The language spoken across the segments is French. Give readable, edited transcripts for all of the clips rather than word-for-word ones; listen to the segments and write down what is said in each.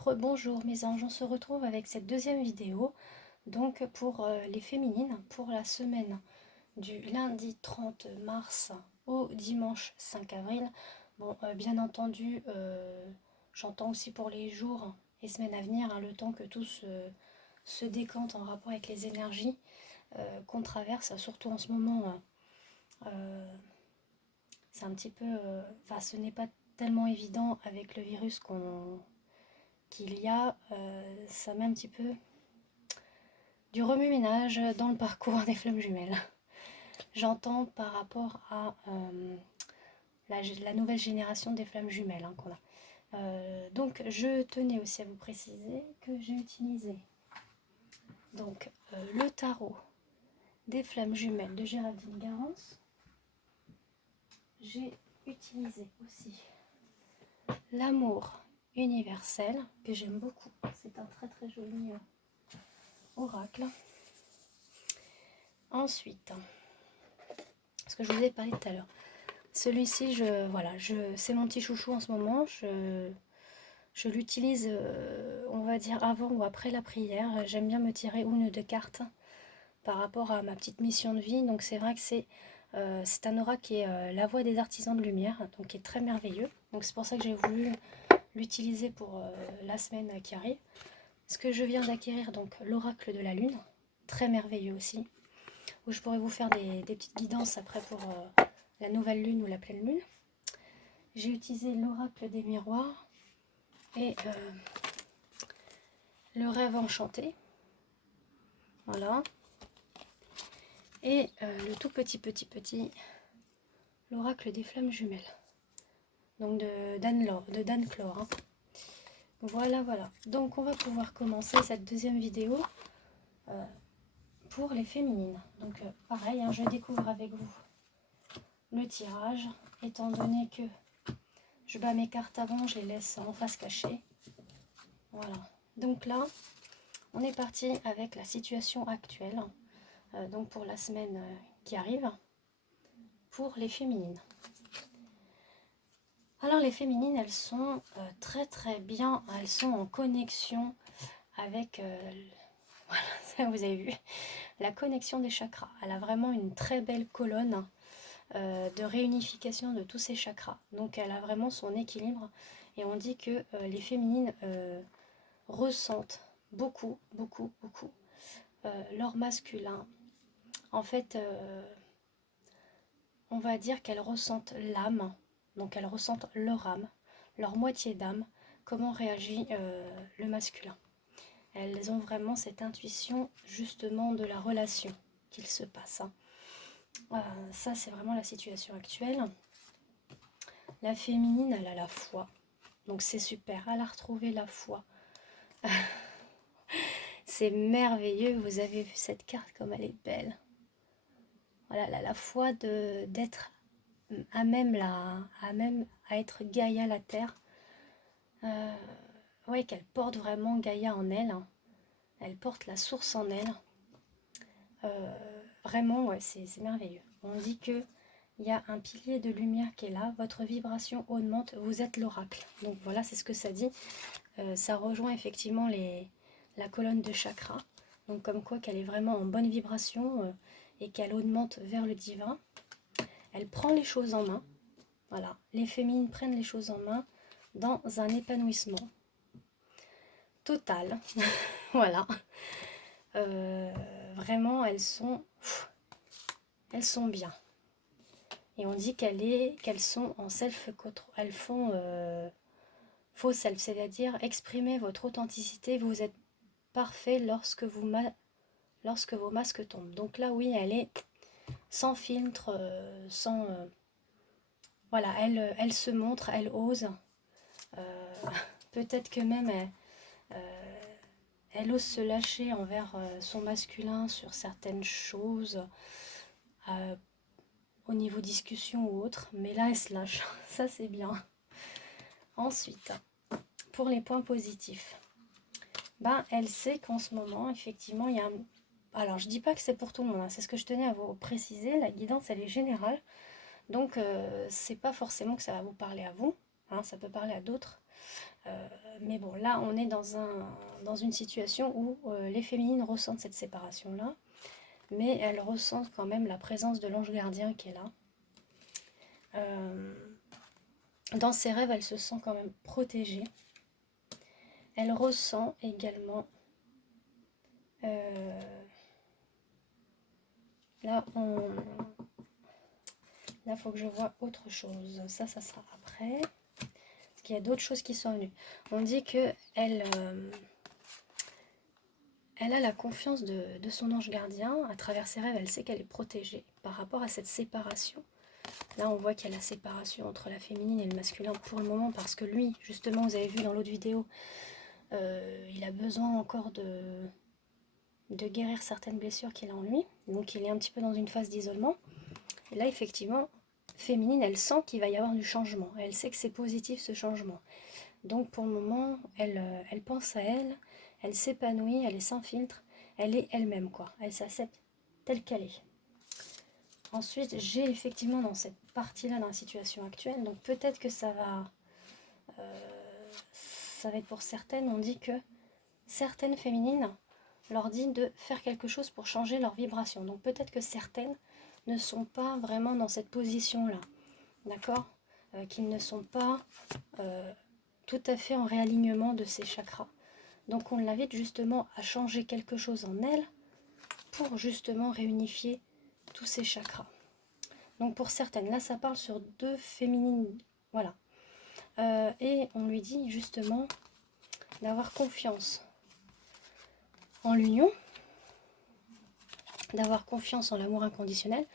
Rebonjour mes anges, on se retrouve avec cette deuxième vidéo, donc pour les féminines, pour la semaine du lundi 30 mars au dimanche 5 avril. Bon, bien entendu, j'entends aussi pour les jours et semaines à venir, hein, le temps que tout se décante en rapport avec les énergies qu'on traverse, surtout en ce moment. C'est un petit peu... Enfin, ce n'est pas tellement évident avec le virus qu'il y a, ça met un petit peu du remue-ménage dans le parcours des flammes jumelles. J'entends par rapport à la nouvelle génération des flammes jumelles hein, qu'on a. Donc je tenais aussi à vous préciser que j'ai utilisé donc, le tarot des flammes jumelles de Géraldine Garance. J'ai utilisé aussi l'amour universel que j'aime beaucoup. C'est un très très joli oracle. Ensuite, ce que je vous ai parlé tout à l'heure, celui-ci, c'est mon petit chouchou en ce moment. Je l'utilise, on va dire, avant ou après la prière. J'aime bien me tirer une ou deux cartes par rapport à ma petite mission de vie. Donc c'est vrai que c'est un oracle qui est la voix des artisans de lumière, donc qui est très merveilleux. Donc c'est pour ça que j'ai voulu l'utiliser pour la semaine qui arrive. Ce que je viens d'acquérir, donc l'oracle de la lune, très merveilleux aussi, où je pourrais vous faire des petites guidances après pour la nouvelle lune ou la pleine lune. J'ai utilisé l'oracle des miroirs et le rêve enchanté. Voilà. Et le tout petit, l'oracle des flammes jumelles. Donc de Dan Clore. Hein. Voilà. Donc on va pouvoir commencer cette deuxième vidéo pour les féminines. Donc pareil, hein, je découvre avec vous le tirage, étant donné que je bats mes cartes avant, je les laisse en face cachée. Voilà. Donc là, on est parti avec la situation actuelle, donc pour la semaine qui arrive, pour les féminines. Alors les féminines, elles sont très très bien, elles sont en connexion avec, voilà, ça vous avez vu, la connexion des chakras. Elle a vraiment une très belle colonne de réunification de tous ces chakras. Donc elle a vraiment son équilibre et on dit que les féminines ressentent beaucoup leur masculin. En fait, on va dire qu'elles ressentent l'âme, donc elles ressentent leur âme, leur moitié d'âme, comment réagit le masculin. Elles ont vraiment cette intuition justement de la relation qu'il se passe. Hein. Ça, c'est vraiment la situation actuelle. La féminine, elle a la foi. Donc c'est super, elle a retrouvé la foi. C'est merveilleux, vous avez vu cette carte comme elle est belle. Voilà, la foi d'être à même à être Gaïa la terre. Oui, qu'elle porte vraiment Gaïa en elle. Hein. Elle porte la source en elle. Vraiment, ouais, c'est merveilleux. On dit que il y a un pilier de lumière qui est là, votre vibration augmente, vous êtes l'oracle. Donc voilà, c'est ce que ça dit. Ça rejoint effectivement la colonne de chakra. Donc comme quoi qu'elle est vraiment en bonne vibration et qu'elle augmente vers le divin. Elle prend les choses en main. Voilà, les féminines prennent les choses en main dans un épanouissement total. Voilà. Vraiment, elles sont bien. Et on dit qu'elles sont en self-control. Elles font faux self, c'est-à-dire exprimer votre authenticité. Vous êtes parfait lorsque vos masques tombent. Donc là, oui, elle est sans filtre, sans... voilà, elle se montre, elle ose. Peut-être que même elle ose se lâcher envers son masculin sur certaines choses. Au niveau discussion ou autre, mais là elle se lâche, ça c'est bien. Ensuite, pour les points positifs, elle sait qu'en ce moment, effectivement, il y a un... Alors, je dis pas que c'est pour tout le monde, hein, c'est ce que je tenais à vous préciser, la guidance elle est générale, donc c'est pas forcément que ça va vous parler à vous, hein, ça peut parler à d'autres, Mais bon, là, on est dans une situation où les féminines ressentent cette séparation-là, mais elles ressentent quand même la présence de l'ange gardien qui est là. Dans ses rêves, elle se sent quand même protégée. Elle ressent également... là, il faut que je vois autre chose. Ça sera après. Parce qu'il y a d'autres choses qui sont venues. On dit qu'elle elle a la confiance de son ange gardien. À travers ses rêves, elle sait qu'elle est protégée par rapport à cette séparation. Là, on voit qu'il y a la séparation entre la féminine et le masculin pour le moment. Parce que lui, justement, vous avez vu dans l'autre vidéo, il a besoin encore de guérir certaines blessures qu'il a en lui. Donc, il est un petit peu dans une phase d'isolement. Et là, effectivement, féminine, elle sent qu'il va y avoir du changement. Elle sait que c'est positif, ce changement. Donc, pour le moment, elle pense à elle, elle s'épanouit, elle est sans filtre, elle est elle-même, quoi. Elle s'accepte telle qu'elle est. Ensuite, j'ai effectivement dans cette partie-là, dans la situation actuelle, donc peut-être que ça va être pour certaines, on dit que certaines féminines leur dit de faire quelque chose pour changer leur vibration. Donc peut-être que certaines ne sont pas vraiment dans cette position-là, d'accord, qu'ils ne sont pas tout à fait en réalignement de ces chakras. Donc on l'invite justement à changer quelque chose en elle pour justement réunifier tous ces chakras. Donc pour certaines, là ça parle sur 2 féminines, voilà. Et on lui dit justement d'avoir confiance en l'union, d'avoir confiance en l'amour inconditionnel,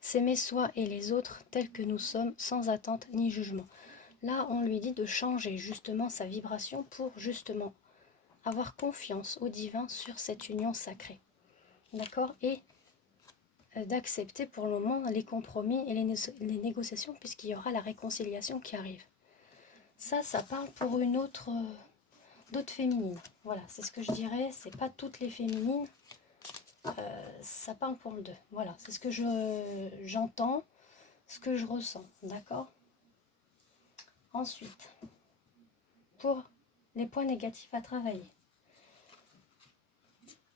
s'aimer soi et les autres tels que nous sommes, sans attente ni jugement. Là, on lui dit de changer justement sa vibration pour justement avoir confiance au divin sur cette union sacrée. D'accord? Et d'accepter pour le moment les compromis et les négociations, puisqu'il y aura la réconciliation qui arrive. Ça parle pour une autre... d'autres féminines. Voilà, c'est ce que je dirais. C'est pas toutes les féminines. Ça parle pour le 2. Voilà, c'est ce que j'entends, ce que je ressens. D'accord? Ensuite, pour les points négatifs à travailler,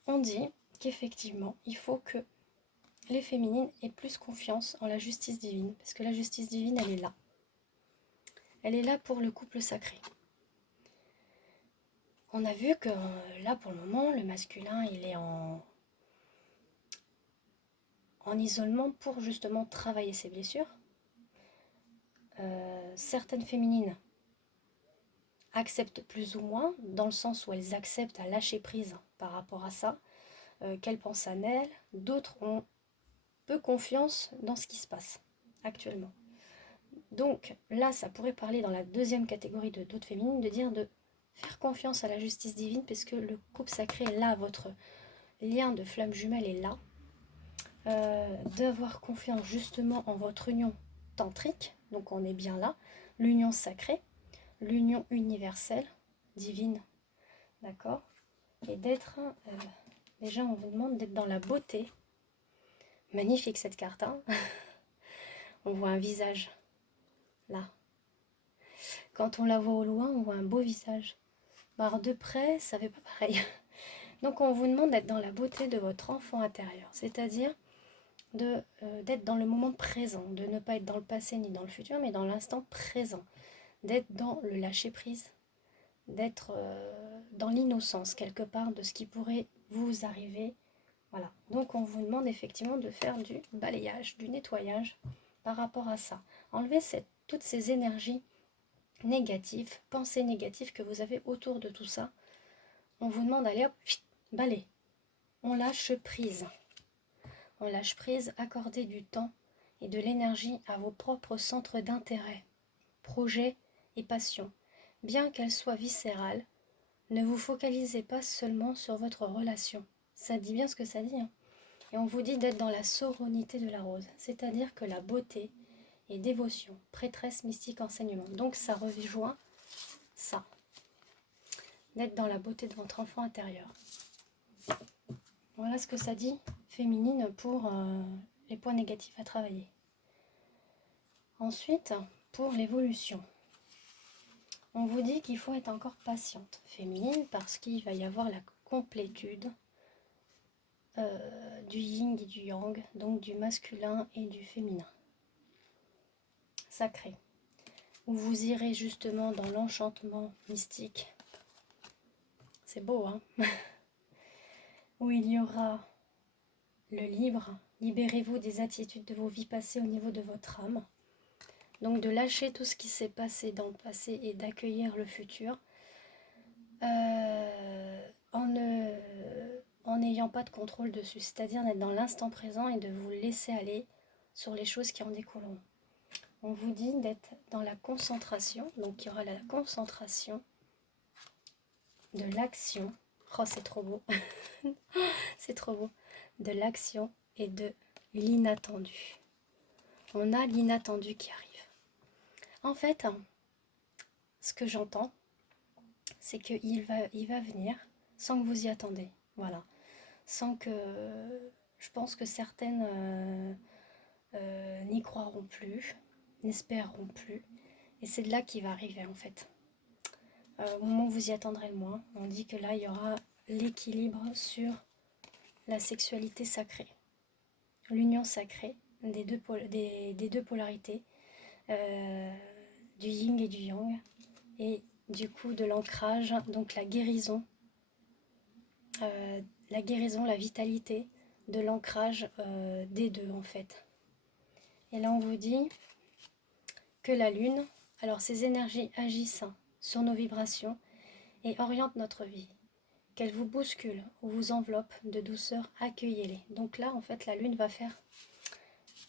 on dit qu'effectivement, il faut que les féminines aient plus confiance en la justice divine, parce que la justice divine, elle est là. Elle est là pour le couple sacré. On a vu que là, pour le moment, le masculin, il est en isolement pour justement travailler ses blessures. Certaines féminines acceptent plus ou moins, dans le sens où elles acceptent à lâcher prise par rapport à ça, qu'elles pensent en elles. D'autres ont peu confiance dans ce qui se passe actuellement. Donc là, ça pourrait parler dans la deuxième catégorie de d'autres féminines, de dire de faire confiance à la justice divine, parce que le couple sacré est là, votre lien de flamme jumelle est là. D'avoir confiance justement en votre union tantrique, donc on est bien là, l'union sacrée, l'union universelle, divine, d'accord, et d'être, déjà on vous demande d'être dans la beauté. Magnifique cette carte, hein. On voit un visage, là. Quand on la voit au loin, on voit un beau visage. Alors de près, ça fait pas pareil. Donc on vous demande d'être dans la beauté de votre enfant intérieur, c'est-à-dire d'être dans le moment présent, de ne pas être dans le passé ni dans le futur, mais dans l'instant présent, d'être dans le lâcher-prise, d'être dans l'innocence quelque part de ce qui pourrait vous arriver. Voilà. Donc on vous demande effectivement de faire du balayage, du nettoyage par rapport à ça. Enlever toutes ces énergies négatives, pensées négatives que vous avez autour de tout ça. On vous demande d'aller hop, balayer. On lâche prise. On lâche prise, accorder du temps et de l'énergie à vos propres centres d'intérêt, projets et passions. Bien qu'elles soient viscérales, ne vous focalisez pas seulement sur votre relation. Ça dit bien ce que ça dit, hein. Et on vous dit d'être dans la sororité de la rose, c'est-à-dire que la beauté et dévotion, prêtresse, mystique, enseignement. Donc ça rejoint ça, d'être dans la beauté de votre enfant intérieur. Voilà ce que ça dit, féminine, pour les points négatifs à travailler. Ensuite, pour l'évolution, On vous dit qu'il faut être encore patiente, féminine, parce qu'il va y avoir la complétude du yin et du yang, donc du masculin et du féminin. Sacré. Où vous irez justement dans l'enchantement mystique. C'est beau, hein? Où il y aura le libre. Libérez-vous des attitudes de vos vies passées au niveau de votre âme. Donc de lâcher tout ce qui s'est passé dans le passé et d'accueillir le futur. En n'ayant pas de contrôle dessus. C'est-à-dire d'être dans l'instant présent et de vous laisser aller sur les choses qui en découleront. On vous dit d'être dans la concentration. Donc il y aura la concentration de l'action. Oh, c'est trop beau. C'est trop beau. De l'action et de l'inattendu. On a l'inattendu qui arrive. En fait, ce que j'entends, c'est qu'il va venir sans que vous y attendez. Voilà. Sans que... Je pense que certaines n'y croiront plus, n'espéreront plus. Et c'est de là qu'il va arriver en fait. Au moment où vous y attendrez le moins, on dit que là, il y aura l'équilibre sur la sexualité sacrée. L'union sacrée des deux polarités, du yin et du yang, et du coup de l'ancrage, donc la guérison, la vitalité de l'ancrage des deux en fait. Et là on vous dit que la lune, alors ces énergies agissent sur nos vibrations et orientent notre vie. Qu'elle vous bouscule ou vous enveloppe de douceur, accueillez-les. Donc là en fait la lune va faire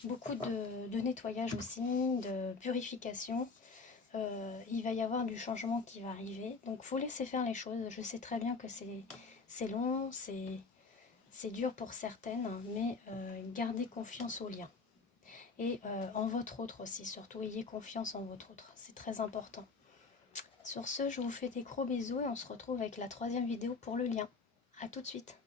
beaucoup de nettoyage aussi, de purification. Il va y avoir du changement qui va arriver. Donc il faut laisser faire les choses. Je sais très bien que c'est long, c'est dur pour certaines, mais gardez confiance au lien. Et en votre autre aussi, surtout ayez confiance en votre autre. C'est très important. Sur ce, je vous fais des gros bisous et on se retrouve avec la 3e vidéo pour le lien. A tout de suite.